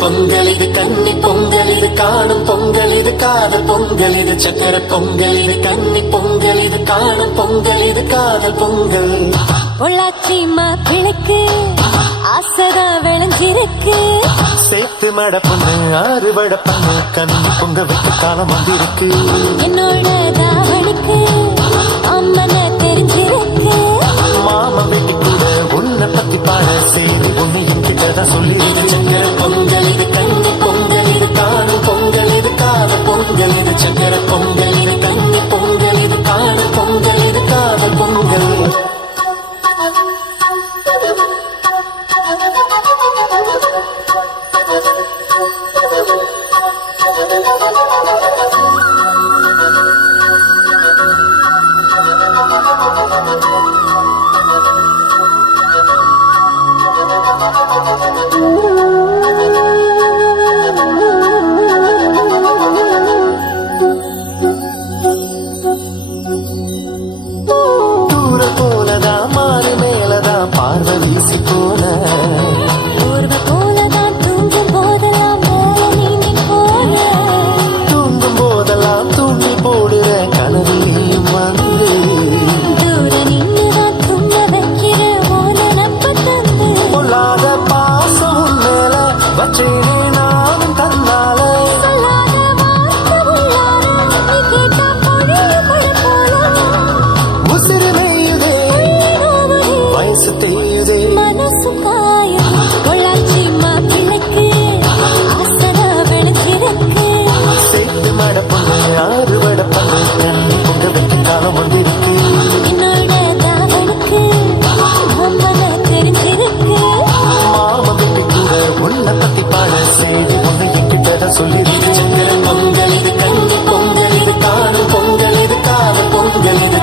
பொங்கல் இது கன்னி பொங்கல் இது காணும் பொங்கல் இது காதல் பொங்கல் இது சக்கர பொங்கல் இது கன்னி பொங்கல் இது காணும் பொங்கல் இது காதல் பொங்கல். பொள்ளாச்சி மாப்பிளைக்கு ஆசைதா விளைஞ்சிருக்கு. சேர்த்து மட பொண்ணு ஆறு வட பொண்ணு கன்னி பொங்க வைக்க காலம் வந்திருக்கு. என்னோட தாவணிக்கு அம்மன தெரிஞ்சிருக்கு. மாமா வெட்டி கூட உன்னை பத்தி பாட செய்தி ஒண்ணு என்கிட்டதான் சொல்லி. சக்கர பொங்கல் இது கன்னி பொங்கல் இது காணும் பொங்கல் இது காதல் பொங்கல் இது சக்கர பொங்கல் இது கன்னி பொங்கல் இது காணும் பொங்கல் இது காதல் பொங்கல்.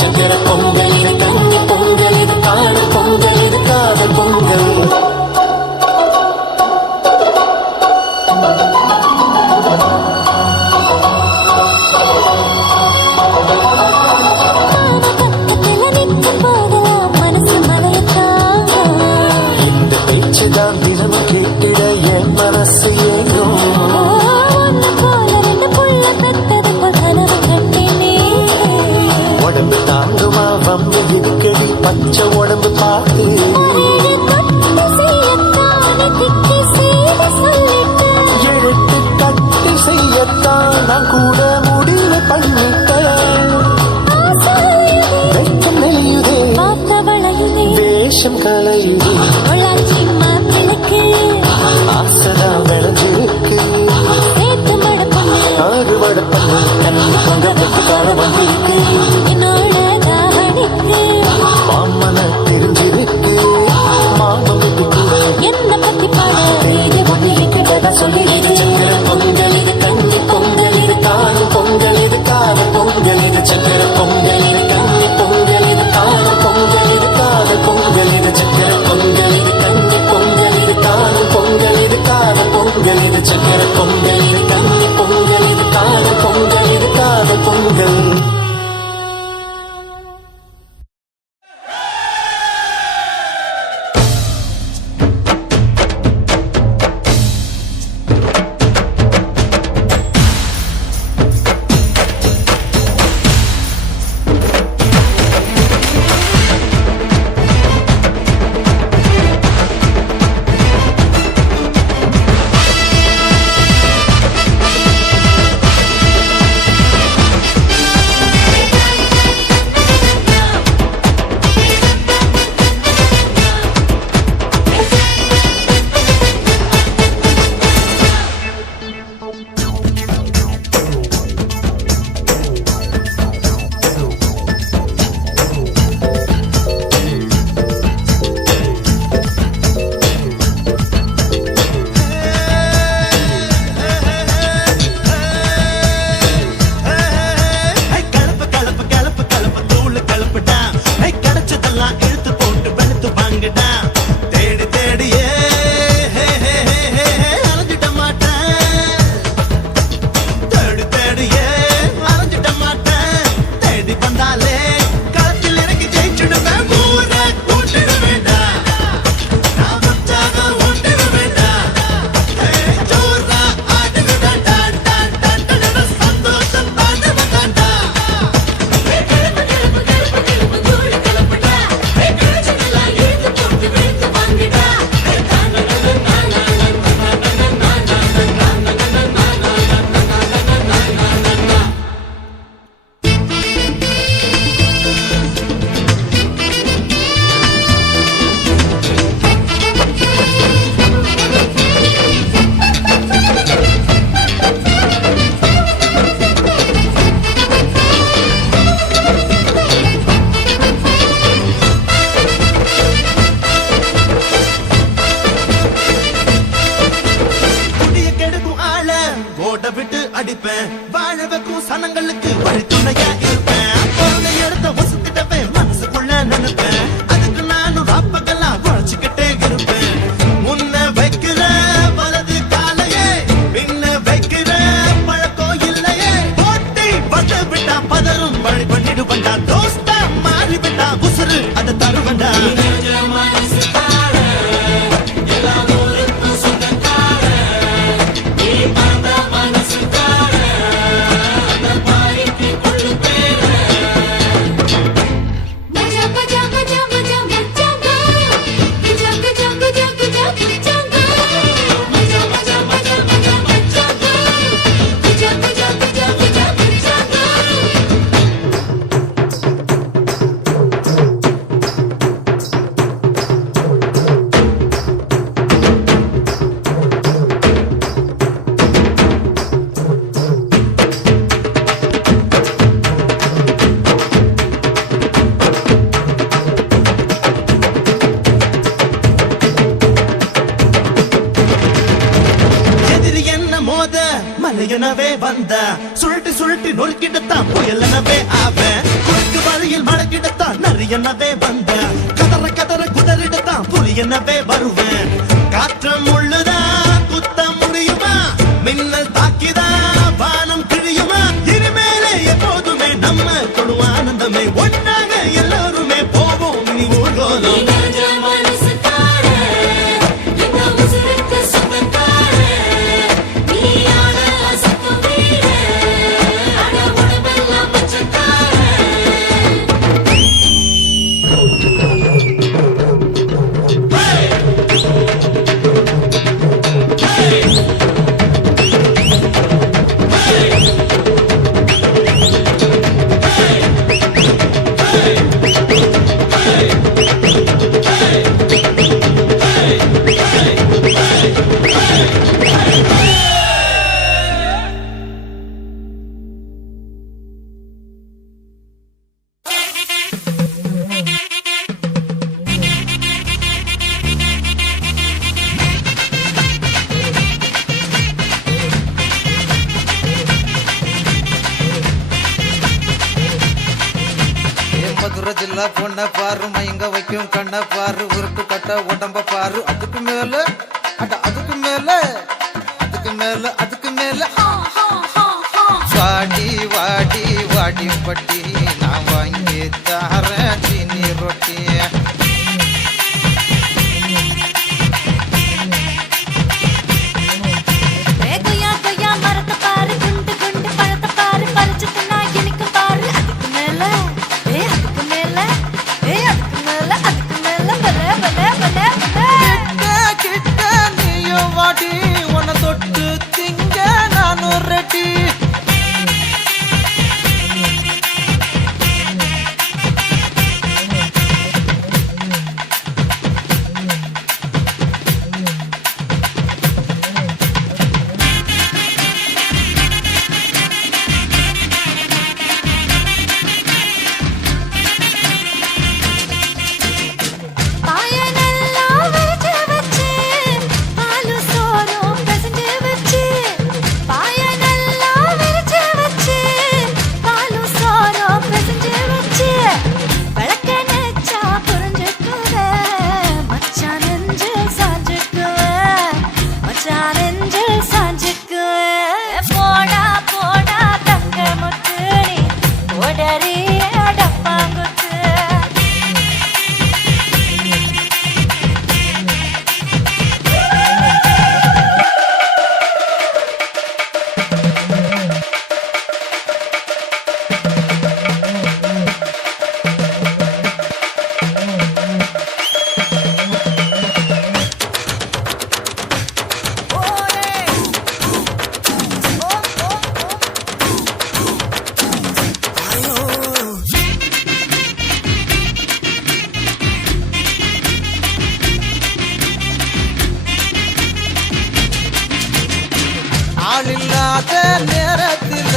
சக்கர பொங்கல் இது கன்னி பொங்கல் இது காணும் பொங்கல் இது காதல் பொங்கல். இந்த பேச்சுதான் தினமும் கேட்டிட என் மனசு ஏங்கும். உடம்பு தாங்குமா வம்பு இதுக்கடி பச்சை உடம்பு பார்த்து. எழுத்து கட்டு செய்யத்தான் நான் கூட முடிவு பண்ணிட்டேன். வெக்கம் நெய்யுதே வேஷம் கலையுதே. ஆசைதான் விளைஞ்சிருக்கு. ஆறு வட பண்ணு கண்ணி கொண்ட வெட்டு காலம் வந்திருக்கு. மாமன தெரிஞ்சிருக்கு. மாமன் வெட்டி கூட என்ன பத்தி பாட சொல்லி. சக்கர பொங்கல் இது கன்னி பொங்கல் இது காணும் பொங்கல் இது காதல் பொங்கல் இது சக்கர பொங்கல் இது கன்னி பொங்கல் இது காணும் பொங்கல் இது காதல் பொங்கல் இது சக்கர பொங்கல் இது கன்னி பொங்கல் இது காணும் பொங்கல் இது காதல் பொங்கல் இது சக்கர பொங்கல் இது கன்னி பொங்கல் இது காணும் பொங்கல் இது காதல் பொங்கல். புலியனவே வந்த சுருட்டி சுருட்டி நொறுக்கிடத்தான் புயலனவே ஆவேன் குறுக்கு வழியில் மடக்கிடத்தான் நரியனவே வந்த கதற கதற குதறிடத்தான் புலியனவே வருவேன் காற்றம் உள்ளதான் குத்த முடியுமா மின்னல் தாக்கிதா வானம் கிழியுமா இனிமேலே எப்போதுமே நம்ம தொடும் ஆனந்தமே ஒன்னாக எல்லாருமே போவோம் இனி ஊர்கோலம் மதுரை ஜில்லா பொண்ண பாரு மயங்க வைக்கும் கண்ண பாரு உருட்டு கட்ட உடம்ப பாரு அதுக்கு மேல அதுக்கு மேல அதுக்கு மேல அதுக்கு மேல வாடி வாடி வாடி பட்டி நான் வாங்கி தாரேன் சீனி ரொட்டி ஆளில்லாத நேரத்தில்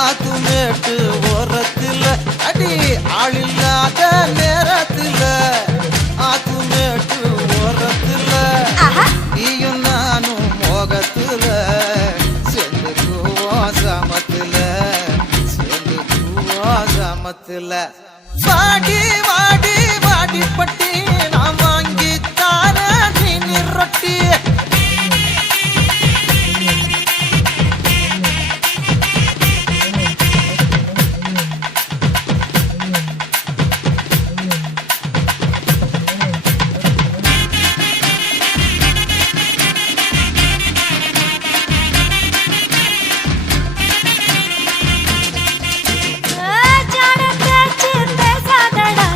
ஆத்துமேட்டு ஓரத்தில் அடி ஆளில்லாத நேரத்தில் ஆத்துமேட்டு ஓரத்தில் நீயும் நானும் மோகத்தில் சேர்ந்துக்குவோம் சாமத்தில் சேர்ந்துக்குவோம் சாமத்தில் வாடி வாடி வாடி பட்டி நான் வாங்கி தார சீனி ரொட்டி ஜாட பேச்சு பேசாதடா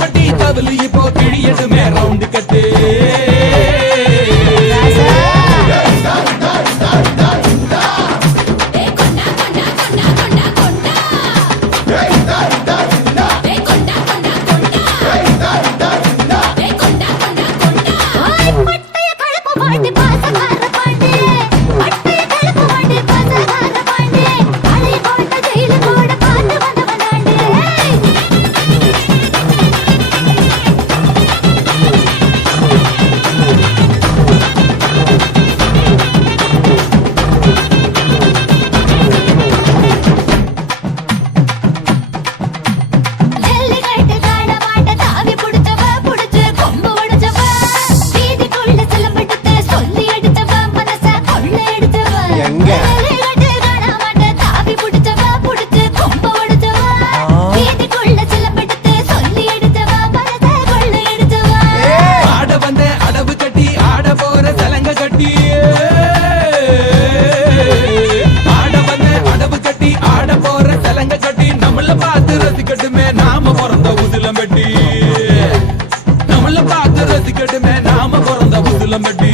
பட்டி தவளி இப்போ கிழியட்டுமே ரவுண்டு கட்டு பட்டய கலப்பு பாண்டி பாசகார பாண்டி பட்டய கலப்பு பாண்டி பாசகார பாண்டி அலை கோட்ட ஜெயில கூட பார்த்து வந்தவனாண்டி நெல்லி கட்டு காட மாட்ட தாவி புடிச்சவ புடிச்சு கொம்பு உடைச்சவ வீதிக்குள்ள சிலம்பெடுத்து சொல்லி அடிச்சவ மனச கொள்ள அடிச்சவ நெல்லி கட்டு காட மாட்ட தாவி புடிச்சவ புடிச்சு கொம்பு உடைச்சவ வீதிக்குள்ள சிலம்பெடுத்து சொல்லி அடிச்சவ மனச கொள்ள அடிச்சவ ஆட வந்த அடவு கட்டி ஆட போற சலங்க கட்டி ஆட வந்த அடவு கட்டி ஆட போற சலங்க கட்டி நம்மள பார்த்து ரசிக்கட்டுமே நாம பிறந்த உசிலம் வெட்டி நம்மள பார்த்து ரசிக்கட்டுமே நாம பிறந்த உசிலம் வெட்டி